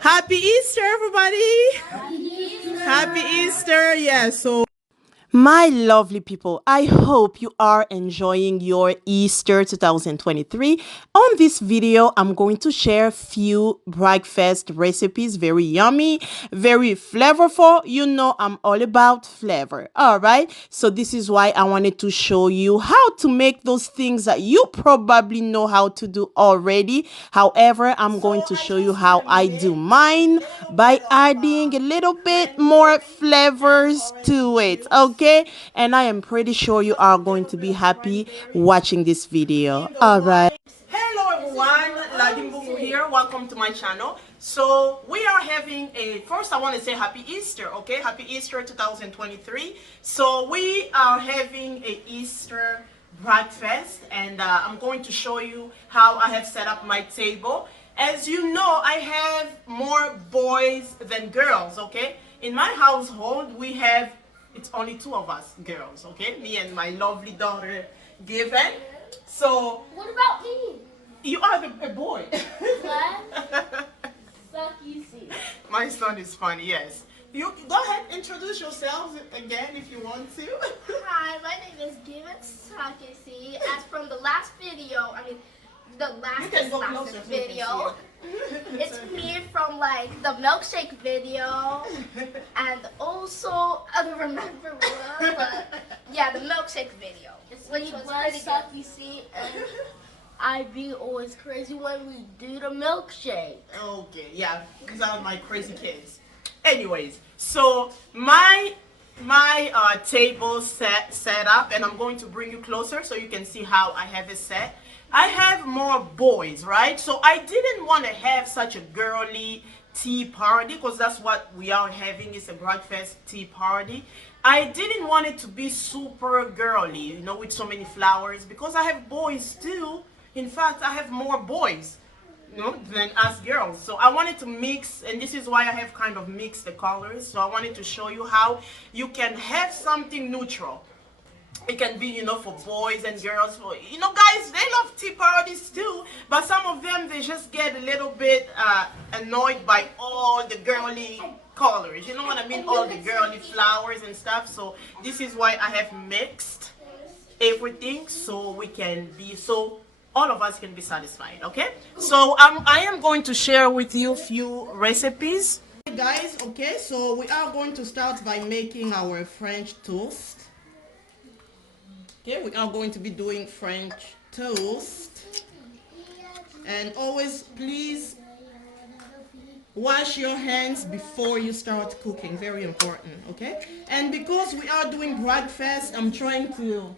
Happy Easter, everybody! Happy Easter! Yeah, so my lovely people, I hope you are enjoying your Easter 2023. On this video, I'm going to share a few breakfast recipes, very yummy, very flavorful. You know, I'm all about flavor. All right. So this is why I wanted to show you how to make those things that you probably know how to do already. However, I'm going to show you how I do mine by adding a little bit more flavors to it. Okay. And I am pretty sure you are going to be happy watching this video. All right. Hello everyone, Ladimbungu here. Welcome to my channel. So we are having first I want to say happy Easter, okay? Happy Easter 2023. So we are having a Easter breakfast, and I'm going to show you how I have set up my table. As you know, I have more boys than girls, okay? In my household, it's only two of us girls, okay? Me and my lovely daughter, Given. So, what about me? You are a boy. What? Suck you see. My son is funny, yes. You go ahead, introduce yourselves again if you want to. Hi, my name is Given Sakisi. As from the last video, the last video, it's me from like the milkshake video, and also I don't remember what, but yeah, the milkshake video. Which was pretty good. See, and I be always crazy when we do the milkshake. Okay, yeah, these are my crazy kids. Anyways, so my table set up, and I'm going to bring you closer so you can see how I have it set. I have more boys, right? So I didn't want to have such a girly tea party, because that's what we are having, is a breakfast tea party. I didn't want it to be super girly, you know, with so many flowers, because I have boys too. In fact, I have more boys, you know, than us girls. So I wanted to mix, and this is why I have kind of mixed the colors. So I wanted to show you how you can have something neutral. It can be, you know, for boys and girls. For, you know, guys, they love tea parties too, but some of them, they just get a little bit annoyed by all the girly colors. You know what I mean? All the girly flowers and stuff. So this is why I have mixed everything, so we can be, so all of us can be satisfied. Okay, so I am going to share with you a few recipes, guys. Okay, so we are going to start by making our French toast. Okay, we are going to be doing French toast, and always please wash your hands before you start cooking, very important. Okay, and because we are doing breakfast, I'm trying to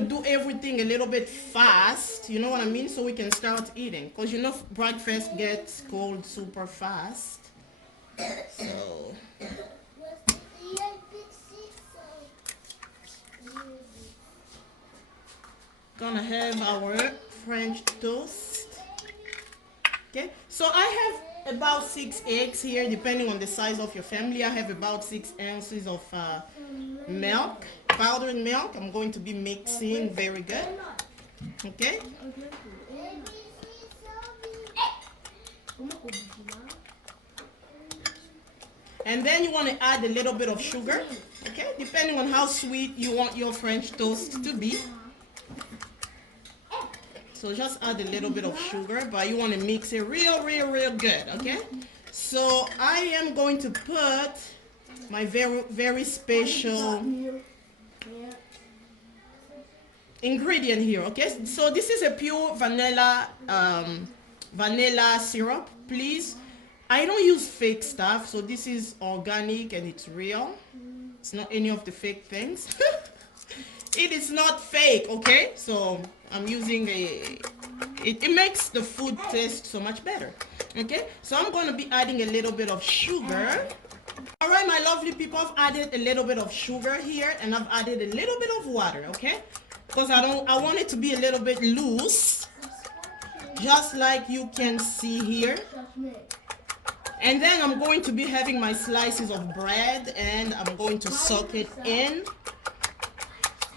do everything a little bit fast, you know what I mean, so we can start eating, because you know breakfast gets cold super fast. So gonna have our French toast. Okay, so I have about 6 eggs here, depending on the size of your family. I have about 6 ounces of milk, powdered milk. I'm going to be mixing very good. Okay, and then you want to add a little bit of sugar, okay, depending on how sweet you want your French toast to be. So just add a little bit of sugar, but you want to mix it real good, okay? So I am going to put my very special ingredient here, okay? So this is a pure vanilla syrup. Please, I don't use fake stuff, so this is organic and it's real. It's not any of the fake things. It is not fake, okay? So I'm using it makes the food taste so much better. Okay, so I'm going to be adding a little bit of sugar. All right, my lovely people, I've added a little bit of sugar here, and I've added a little bit of water, okay, because I want it to be a little bit loose, just like you can see here. And then I'm going to be having my slices of bread, and I'm going to soak it in,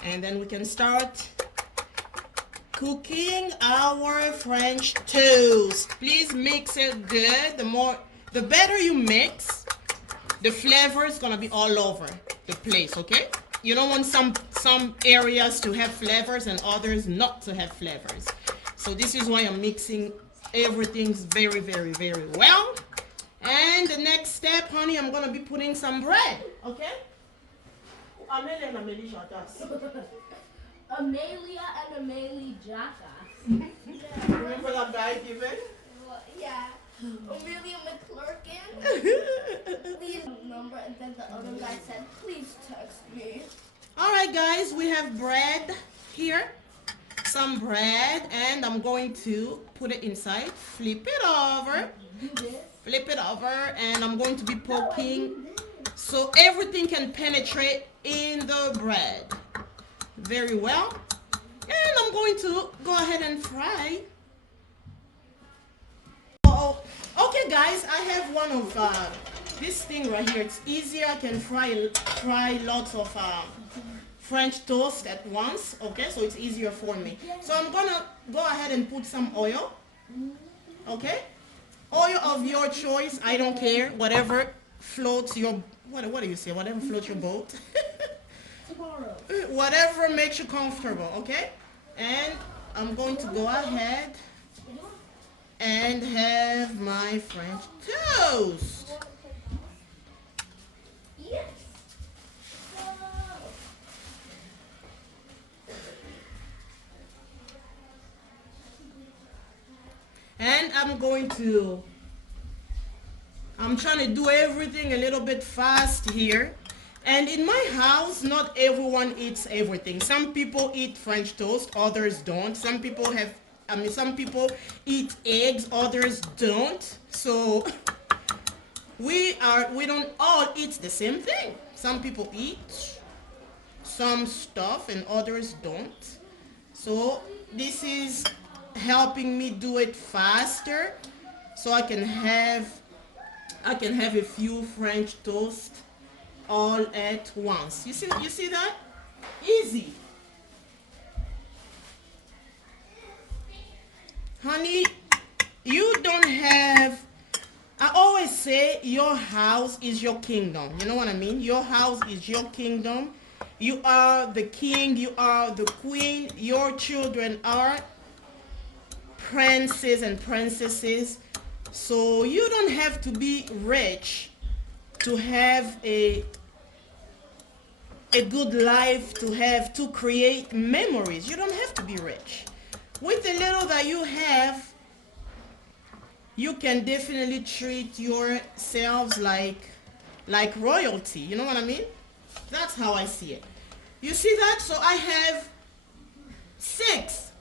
and then we can start cooking our French toast. Please mix it good. The better you mix, the flavor is gonna be all over the place, okay? You don't want some areas to have flavors and others not to have flavors. So this is why I'm mixing everything very, very, very well. And the next step, honey, I'm gonna be putting some bread, okay? Amelia and Amelie Jacques. Amelia and Amelie Jacques. Remember that guy given? Yeah. Amelia McClurkin. Please number, and then the other guy said, please text me. All right, guys, we have bread here. Some bread, and I'm going to put it inside. Flip it over. Flip it over, and I'm going to be poking so everything can penetrate in the bread very well. And I'm going to go ahead and fry. Oh, okay, guys, I have one of this thing right here. It's easier. I can fry lots of French toast at once. Okay, so it's easier for me. So I'm gonna go ahead and put some oil. Okay, oil of your choice. I don't care. Whatever floats your what do you say? Whatever floats your boat. Whatever makes you comfortable. Okay, and I'm going to go ahead and have my French toast. Yes. And I'm trying to do everything a little bit fast here. And in my house, not everyone eats everything. Some people eat French toast, others don't. Some people eat eggs, others don't. So we don't all eat the same thing. Some people eat some stuff and others don't. So this is helping me do it faster, so I can have a few French toast all at once. You see that? Easy. Honey, you don't have, I always say your house is your kingdom. You know what I mean? Your house is your kingdom. You are the king, you are the queen, your children are princes and princesses. So you don't have to be rich to have a good life, to create memories. You don't have to be rich. With the little that you have, you can definitely treat yourselves like royalty. You know what I mean? That's how I see it. You see that? So I have 6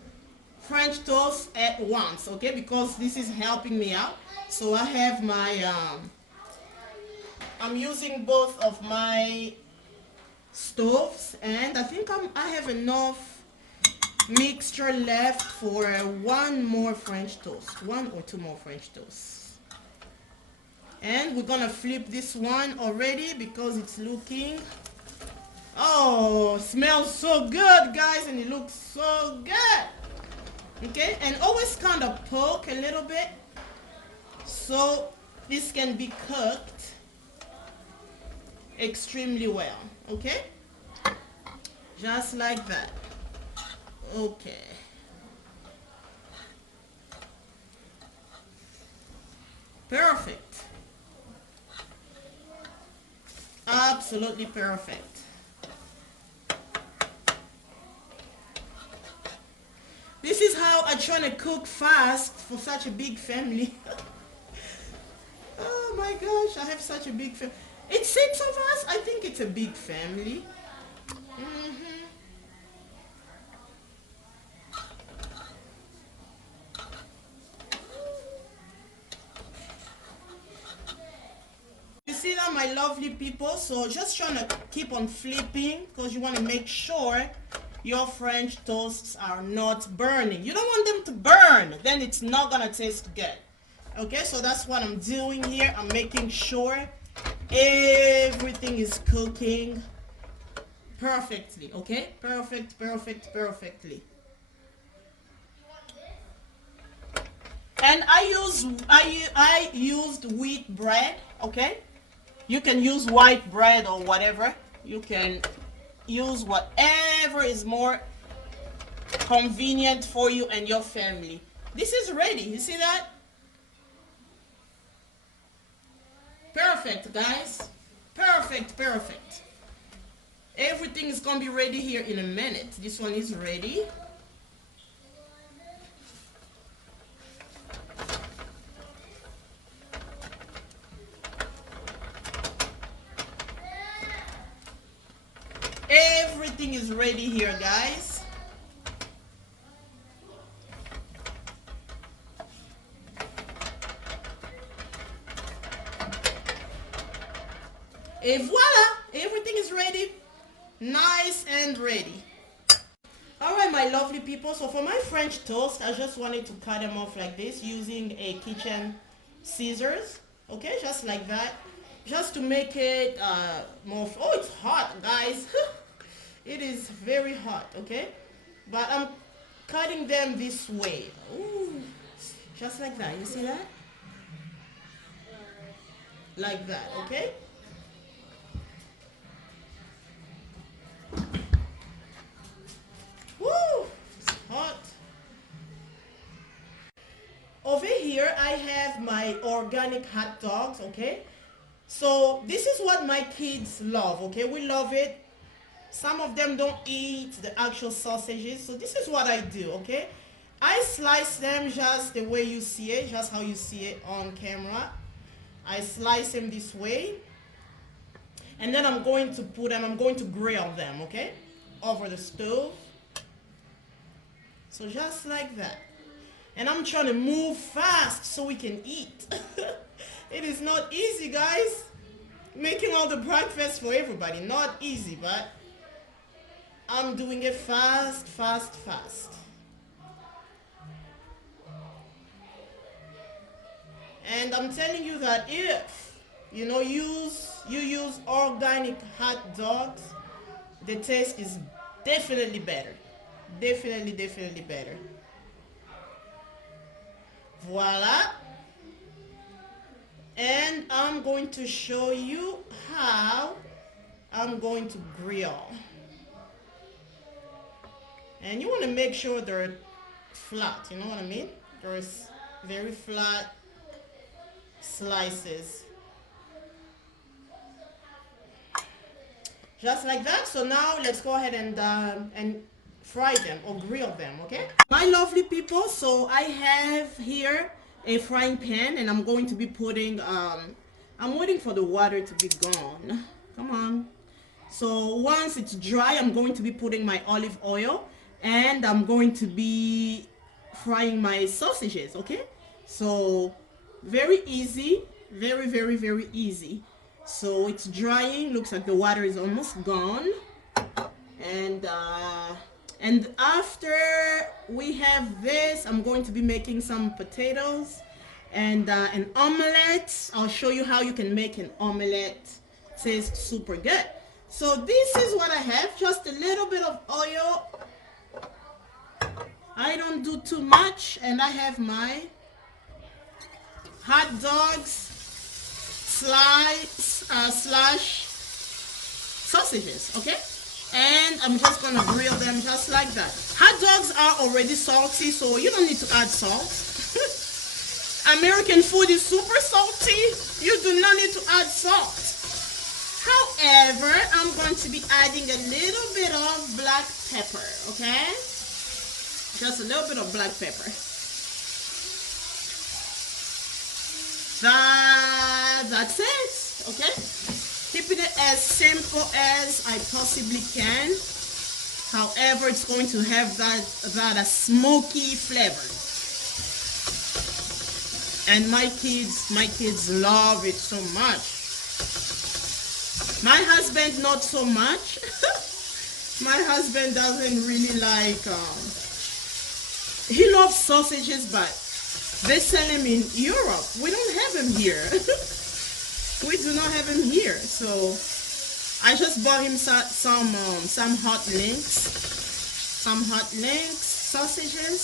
French toast at once, okay, because this is helping me out. So I have my I'm using both of my stoves, and I think I have enough mixture left for 1 more French toast, 1 or 2 more French toasts. And we're gonna flip this one already because it's looking, oh, smells so good, guys, and it looks so good. Okay, and always kind of poke a little bit so this can be cooked extremely well. Okay, just like that. Okay, perfect, absolutely perfect. This is how I try to cook fast for such a big family. Oh my gosh, I have such a big family. It's 6 of us. I think it's a big family. You see that, my lovely people? So just trying to keep on flipping because you want to make sure your French toasts are not burning. You don't want them to burn, then it's not gonna taste good. Okay, so that's what I'm doing here. I'm making sure everything is cooking perfectly. Okay, perfectly. And I used wheat bread, okay? You can use white bread or whatever. You can use whatever is more convenient for you and your family. This is ready. You see that? Perfect, guys. Perfect, perfect. Everything is gonna be ready here in a minute. This one is ready. Everything is ready here, guys. Et voila, everything is ready. Nice and ready. All right, my lovely people. So for my French toast, I just wanted to cut them off like this using a kitchen scissors. Okay, just like that. Just to make it more. Oh, it's hot, guys. It is very hot, okay? But I'm cutting them this way. Ooh, just like that. You see that? Like that, okay? Woo! It's hot. Over here, I have my organic hot dogs, okay? So this is what my kids love, okay? We love it. Some of them don't eat the actual sausages, so this is what I do, okay? I slice them just the way you see it, just how you see it on camera. I slice them this way, and then I'm going to grill them, okay? Over the stove. So just like that. And I'm trying to move fast so we can eat. It is not easy, guys. Making all the breakfast for everybody, not easy, but I'm doing it fast, fast, fast. And I'm telling you that if you use organic hot dogs, the taste is definitely better. Definitely better. Voila. And I'm going to show you how I'm going to grill. And you want to make sure they're flat, you know what I mean? There's very flat slices. Just like that. So now let's go ahead and fry them or grill them, okay? My lovely people, so I have here a frying pan, and I'm going to be putting I'm waiting for the water to be gone. Come on. So once it's dry, I'm going to be putting my olive oil, and I'm going to be frying my sausages, okay? So very easy, very easy. So it's drying, looks like the water is almost gone. And after we have this, I'm going to be making some potatoes and an omelette. I'll show you how you can make an omelette. It tastes super good. So this is what I have, just a little bit of oil. I don't do too much, and I have my hot dogs slash sausages, okay? And I'm just gonna grill them just like that. Hot dogs are already salty, so you don't need to add salt. American food is super salty. You do not need to add salt. However, I'm going to be adding a little bit of black pepper, okay? Just a little bit of black pepper. That's it, okay? Keeping it as simple as I possibly can. However, it's going to have that smoky flavor. And my kids love it so much. My husband not so much. My husband doesn't really like he loves sausages, but they sell them in Europe. We don't have them here. We do not have him here, so I just bought him some hot links sausages,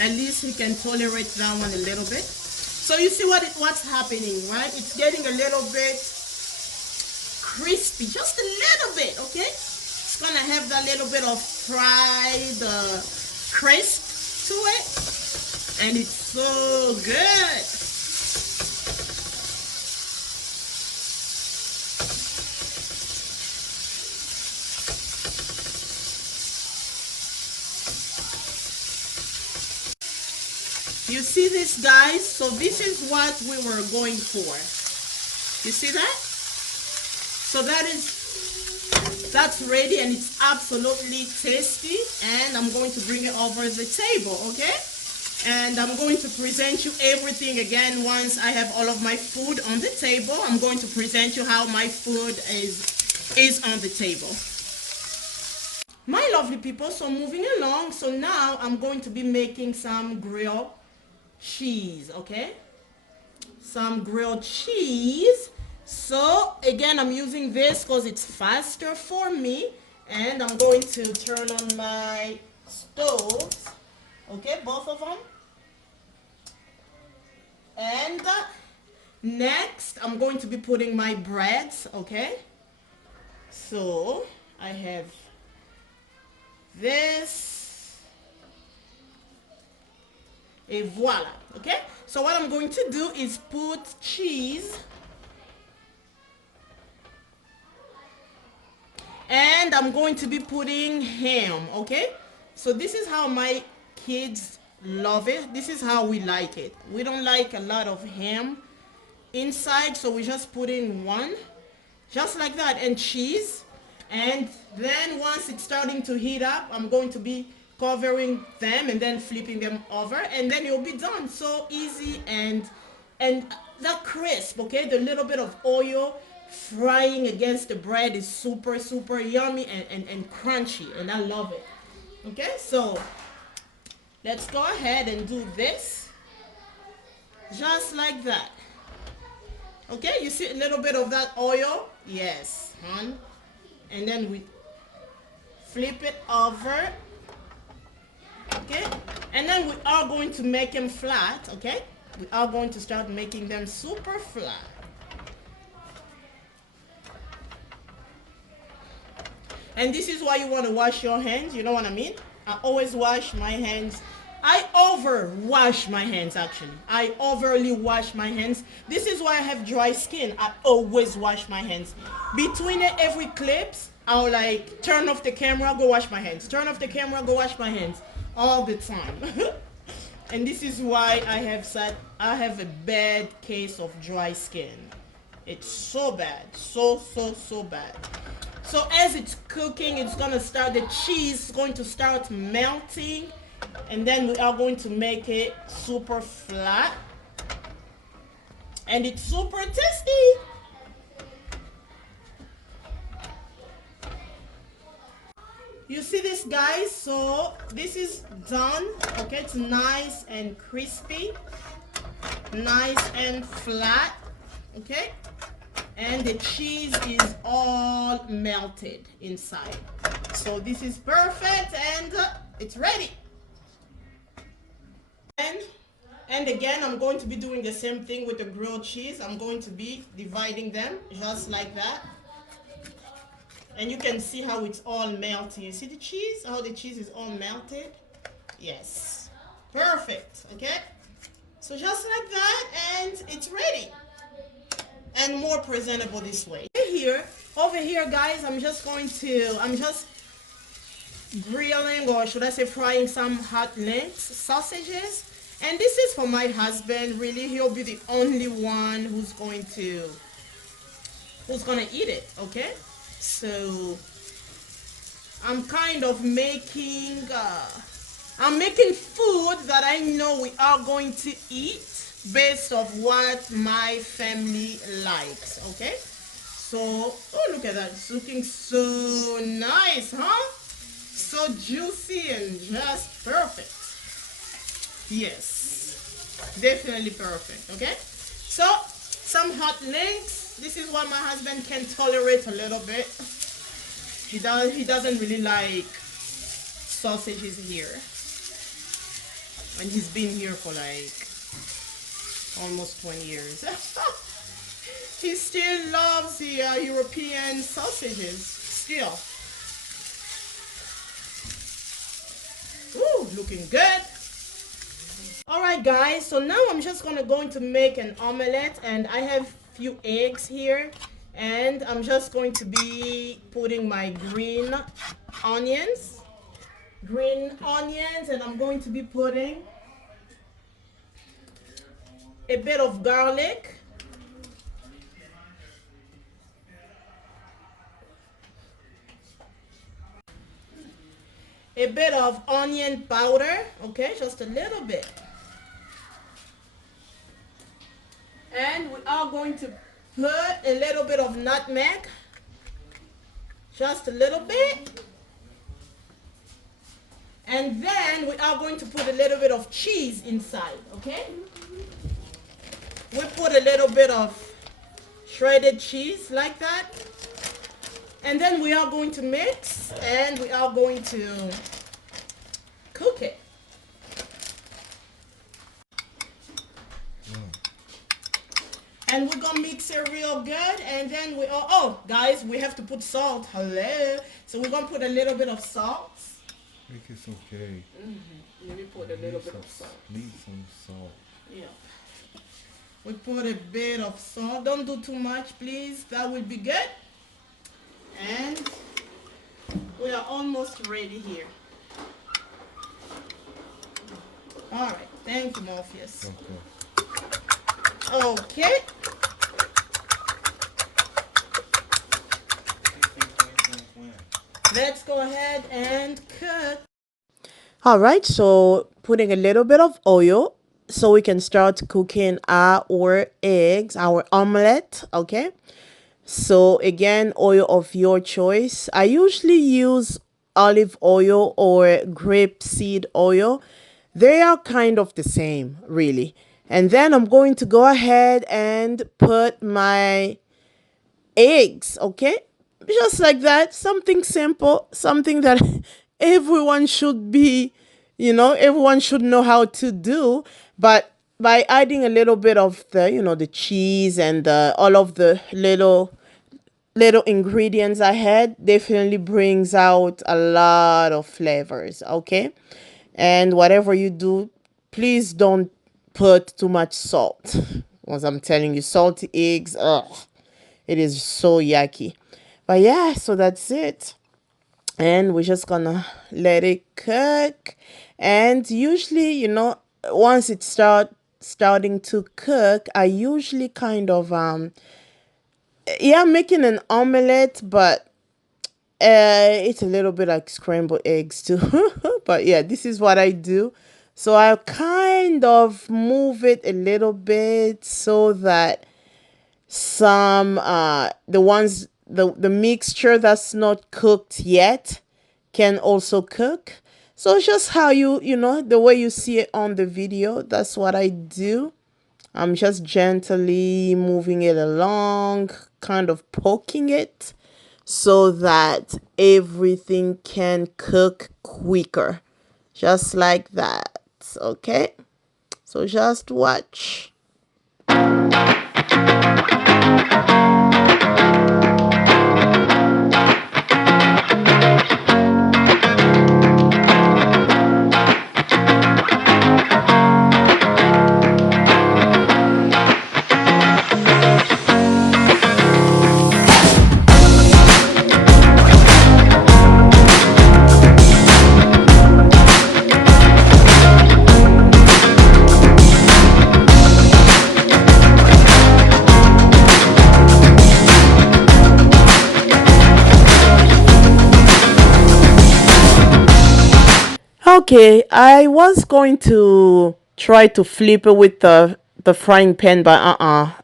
At least he can tolerate that one a little bit. So you see what's happening, right? It's getting a little bit crispy, just a little bit, okay? It's gonna have that little bit of fried crisp to it, and it's so good. You see this, guys? So this is what we were going for. You see that? So that's ready, and it's absolutely tasty. And I'm going to bring it over the table, okay? And I'm going to present you everything again once I have all of my food on the table. I'm going to present you how my food is on the table. My lovely people, so moving along, so now I'm going to be making some grilled cheese, okay? Some grilled cheese. So again, I'm using this because it's faster for me, and I'm going to turn on my stove, okay, both of them. And next I'm going to be putting my breads, okay? So I have this, et voila, okay? So what I'm going to do is put cheese, and I'm going to be putting ham, okay? So this is how my kids love it. This is how we like it. We don't like a lot of ham inside, so we just put in one, just like that, and cheese. And then once it's starting to heat up, I'm going to be covering them and then flipping them over, and then it'll be done. So easy, and that crisp, okay, the little bit of oil frying against the bread is super yummy and crunchy, and I love it. Okay, so let's go ahead and do this just like that. Okay, you see a little bit of that oil? Yes, hon. And then we flip it over, okay? And then we are going to make them flat, okay? We are going to start making them super flat. And this is why you want to wash your hands, you know what I mean? I always wash my hands. I over wash my hands, actually. I overly wash my hands. This is why I have dry skin. I always wash my hands. Between every clips, I'll like turn off the camera, go wash my hands. Turn off the camera, go wash my hands. All the time. And this is why I have a bad case of dry skin. It's so bad. So bad. So as it's cooking, it's gonna start, the cheese is going to start melting, and then we are going to make it super flat, and it's super tasty. You see this, guys? So this is done, okay? It's nice and crispy, nice and flat, okay? And the cheese is all melted inside. So this is perfect, and it's ready. And again, I'm going to be doing the same thing with the grilled cheese. I'm going to be dividing them just like that. And you can see how it's all melted. You see the cheese? How the cheese is all melted? Yes. Perfect, okay? So just like that, and it's ready. And more presentable this way. Over here, guys, I'm just grilling, or should I say frying, some hot links sausages. And this is for my husband. Really, he'll be the only one who's gonna eat it, okay? So I'm kind of making I'm making food that I know we are going to eat based off what my family likes, okay? So, oh, look at that. It's looking so nice, huh? So juicy and just perfect. Yes, definitely perfect, okay? So, some hot links. This is what my husband can tolerate a little bit. He doesn't really like sausages here. And he's been here for like almost 20 years. He still loves the European sausages, still. Ooh, looking good. All right, guys, so now I'm just going to make an omelette, and I have a few eggs here, and I'm just going to be putting my green onions, and I'm going to be putting a bit of garlic, a bit of onion powder, okay, just a little bit. And we are going to put a little bit of nutmeg, just a little bit. And then we are going to put a little bit of cheese inside, okay? We put a little bit of shredded cheese like that. And then we are going to mix, and we are going to cook it. And we're gonna mix it real good, and then oh guys, we have to put salt. Hello. So we're gonna put a little bit of salt. I think it's okay. Let me put a little bit of salt. Need some salt. Yeah. We put a bit of salt. Don't do too much, please. That will be good. And we are almost ready here. All right. Thank you, Morpheus. Okay. Okay. Let's go ahead and cook. All right, so putting a little bit of oil so we can start cooking our eggs, our omelette, okay? So again, oil of your choice. I usually use olive oil or grapeseed oil. They are kind of the same, really. And then I'm going to go ahead and put my eggs, okay? Just like that, something simple, something that everyone should be, everyone should know how to do. But by adding a little bit of the, the cheese and all of the little ingredients I had, definitely brings out a lot of flavors, okay? And whatever you do, please don't put too much salt. Once I'm telling you, salty eggs, ugh, it is so yucky. But yeah, so that's it. And we're just gonna let it cook. And usually, once it starting to cook, I usually kind of making an omelette, but it's a little bit like scrambled eggs too. But yeah, this is what I do. So I kind of move it a little bit so that some the mixture that's not cooked yet can also cook. So it's just how the way you see it on the video, that's what I do. I'm just gently moving it along, kind of poking it so that everything can cook quicker. Just like that. Okay? So just watch. Okay, I was going to try to flip it with the frying pan, but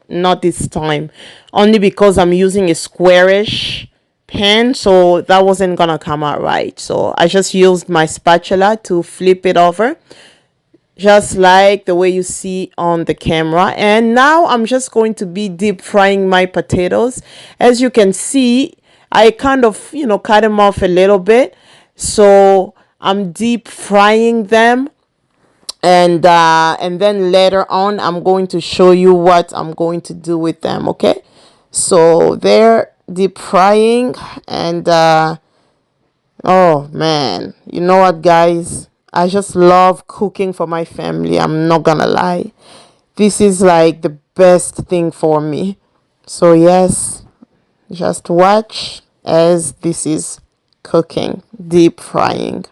not this time. Only because I'm using a squarish pan, so that wasn't gonna come out right. So I just used my spatula to flip it over, just like the way you see on the camera. And now I'm just going to be deep frying my potatoes. As you can see, I kind of, cut them off a little bit. So I'm deep frying them And then later on I'm going to show you what I'm going to do with them. Okay, so they're deep frying, and oh man, you know what, guys, I just love cooking for my family. I'm not gonna lie, this is like the best thing for me. So yes, just watch as this is cooking, deep frying.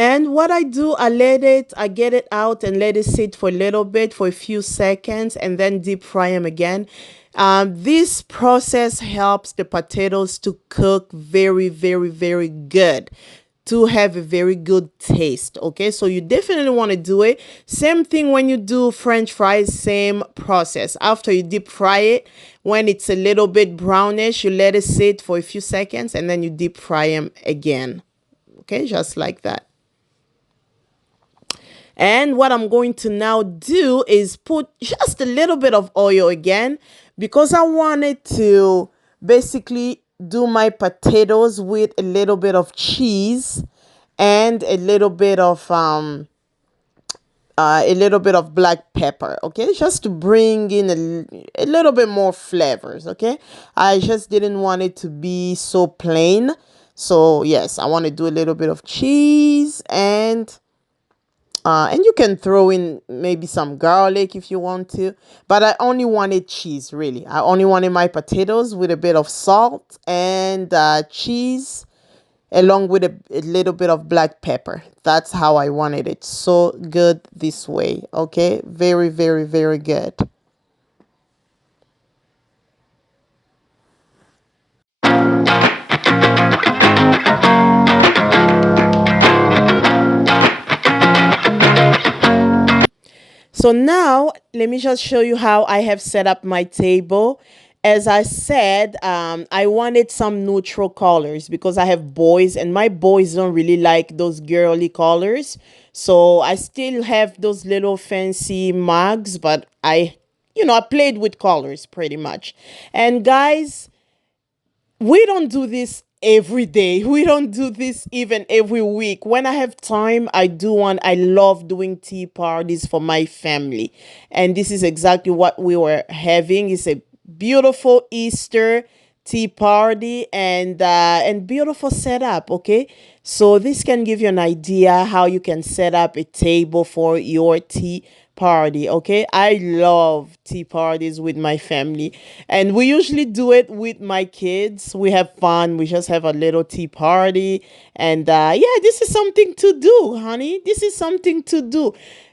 And what I do, I get it out and let it sit for a little bit, for a few seconds, and then deep fry them again. This process helps the potatoes to cook very, very, very good, to have a very good taste. Okay, so you definitely want to do it. Same thing when you do French fries, same process. After you deep fry it, when it's a little bit brownish, you let it sit for a few seconds and then you deep fry them again. Okay, just like that. And what I'm going to now do is put just a little bit of oil again, because I wanted to basically do my potatoes with a little bit of cheese and a little bit of black pepper. Okay, just to bring in a little bit more flavors. Okay, I just didn't want it to be so plain. So yes, I want to do a little bit of cheese, and you can throw in maybe some garlic if you want to. But I only wanted cheese, really. I only wanted my potatoes with a bit of salt and cheese, along with a little bit of black pepper. That's how I wanted it. So good this way. Okay, very, very, very good. So now let me just show you how I have set up my table. As I said, I wanted some neutral colors because I have boys and my boys don't really like those girly colors. So I still have those little fancy mugs, but I played with colors pretty much. And guys, we don't do this every day. We don't do this even every week. When I have time, I love doing tea parties for my family. And this is exactly what we were having. It's a beautiful Easter tea party, and beautiful setup. Okay, so this can give you an idea how you can set up a table for your tea party. Okay, I love tea parties with my family, and we usually do it with my kids. We have fun. We just have a little tea party, and yeah, this is something to do, honey. This is something to do.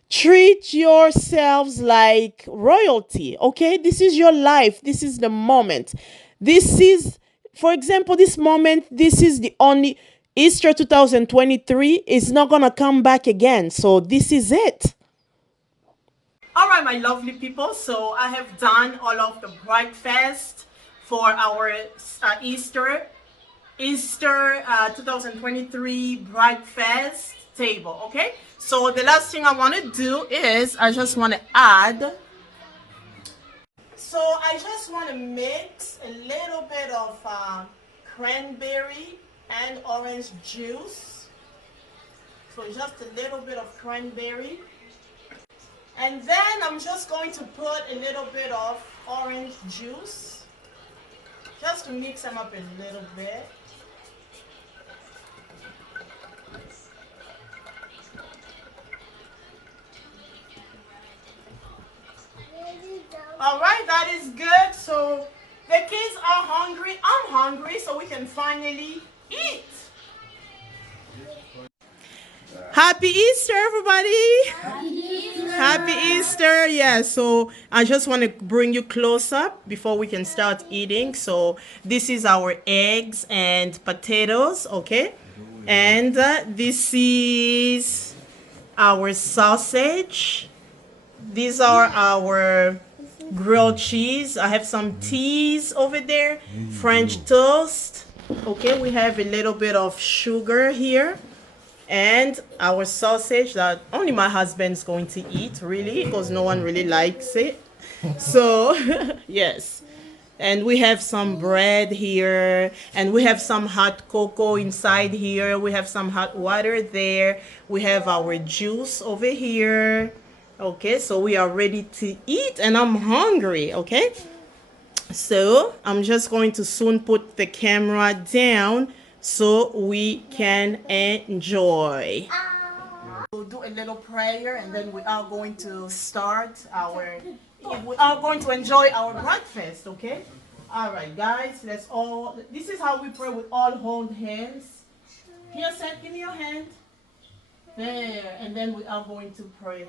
Treat yourselves like royalty. Okay, this is your life. This is the moment. This is, for example, this moment, this is the only Easter 2023 is not going to come back again. So this is it. All right, my lovely people. So I have done all of the breakfast for our Easter 2023 breakfast table. Okay. So the last thing I want to do is I just want to add. So I just want to mix a little bit of cranberry and orange juice. So just a little bit of cranberry. And then I'm just going to put a little bit of orange juice, just to mix them up a little bit. All right, that is good. So the kids are hungry. I'm hungry, so we can finally eat. Happy Easter, everybody. Happy Easter. Yeah, so I just want to bring you close up before we can start eating. So this is our eggs and potatoes, okay? And this is our sausage. These are our grilled cheese. I have some teas over there, French toast. Okay, we have a little bit of sugar here, and our sausage that only my husband's going to eat, really, because no one really likes it. So, yes. And we have some bread here, and we have some hot cocoa inside here. We have some hot water there. We have our juice over here. Okay, so we are ready to eat, and I'm hungry. Okay, so I'm just going to soon put the camera down so we can enjoy. We'll do a little prayer, and then we are going to start our, we are going to enjoy our breakfast. Okay, all right, guys, let's all, this is how we pray, with all hold hands. Here, Seth, give me your hand. There, and then we are going to pray.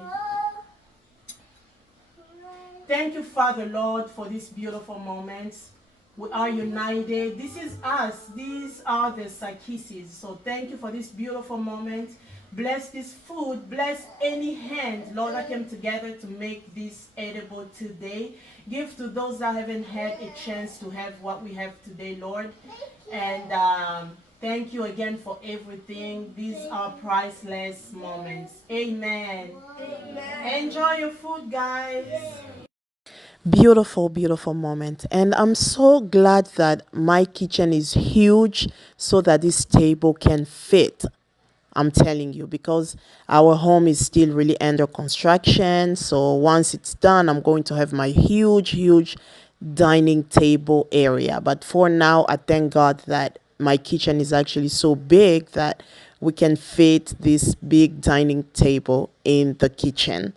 Thank you, Father, Lord, for these beautiful moments. We are united. This is us. These are the Sarkises. So thank you for this beautiful moment. Bless this food. Bless any hand, Lord, that came together to make this edible today. Give to those that haven't had a chance to have what we have today, Lord. And thank you again for everything. These are priceless moments. Amen. Amen. Enjoy your food, guys. Beautiful, beautiful moment. And I'm so glad that my kitchen is huge so that this table can fit. I'm telling you, because our home is still really under construction. So once it's done, I'm going to have my huge, huge dining table area. But for now, I thank God that my kitchen is actually so big that we can fit this big dining table in the kitchen.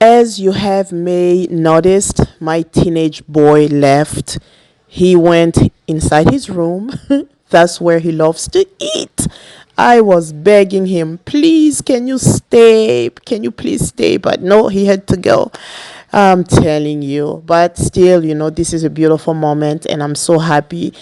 As you have may noticed, my teenage boy left. He went inside his room. That's where he loves to eat. I was begging him, please, can you stay? Can you please stay? But no, he had to go. I'm telling you. But still, this is a beautiful moment, and I'm so happy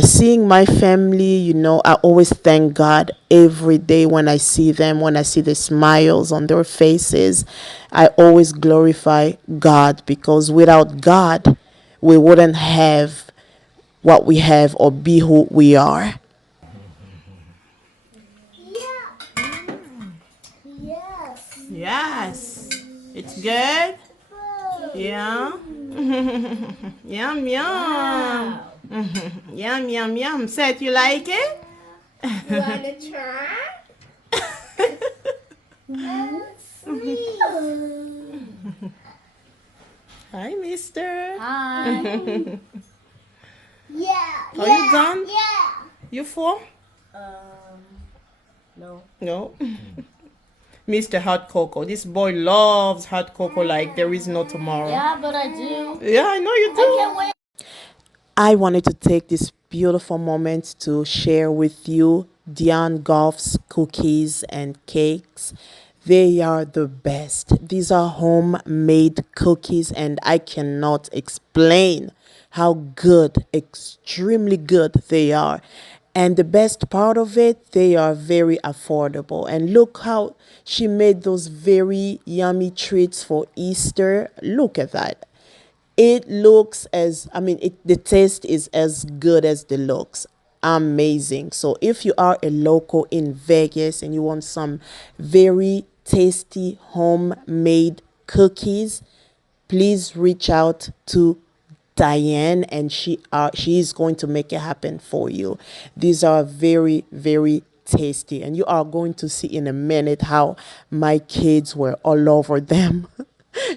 seeing my family. I always thank God every day when I see them, when I see the smiles on their faces. I always glorify God, because without God, we wouldn't have what we have or be who we are. Yes. It's good? Yeah. Yum, yum. Yum, yum, yum. Seth, you like it? You want to try? Sweet. Hi, mister. Hi. Yeah. Are you done? Yeah. You full? No. No. Mr. Hot Cocoa. This boy loves hot cocoa like there is no tomorrow. Yeah, but I do. Yeah, I know you do. I can't wait. I wanted to take this beautiful moment to share with you Dion Goff's cookies and cakes. They are the best. These are homemade cookies, and I cannot explain how good, extremely good they are. And the best part of it, they are very affordable. And look how she made those very yummy treats for Easter. Look at that. It looks as, the taste is as good as the looks. Amazing. So if you are a local in Vegas and you want some very tasty homemade cookies, please reach out to Diane, and she is going to make it happen for you. These are very, very tasty, and you are going to see in a minute how my kids were all over them.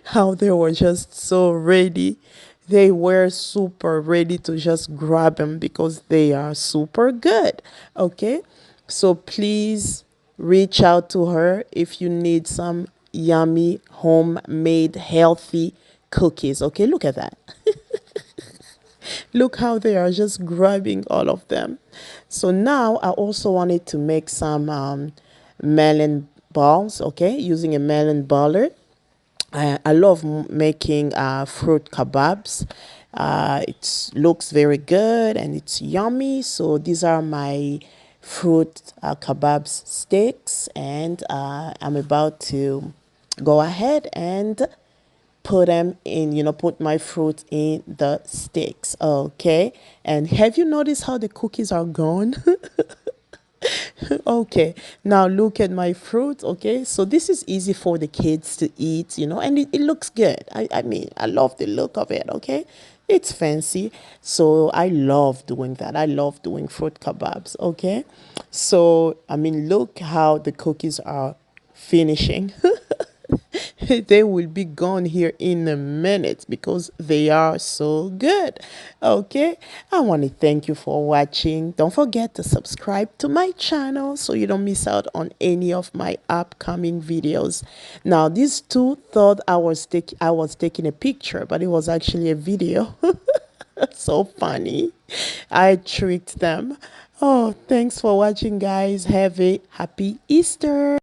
How they were just so ready. They were super ready to just grab them because they are super good. Okay, so please reach out to her if you need some yummy homemade healthy cookies. Okay, look at that. Look how they are just grabbing all of them. So now I also wanted to make some melon balls, okay, using a melon baller. I love making fruit kebabs. It looks very good and it's yummy. So these are my fruit kebabs sticks, and I'm about to go ahead and put them in, put my fruit in the sticks. Okay. And have you noticed how the cookies are gone? Okay, now look at my fruit. Okay, so this is easy for the kids to eat, and it looks good. I mean, I love the look of it. Okay, it's fancy, so I love doing that. I love doing fruit kebabs. Okay, so I mean, look how the cookies are finishing. They will be gone here in a minute because they are so good. Okay, I want to thank you for watching. Don't forget to subscribe to my channel so you don't miss out on any of my upcoming videos. Now these two thought I was taking a picture, but it was actually a video. So funny. I tricked them. Oh, thanks for watching, guys. Have a happy Easter.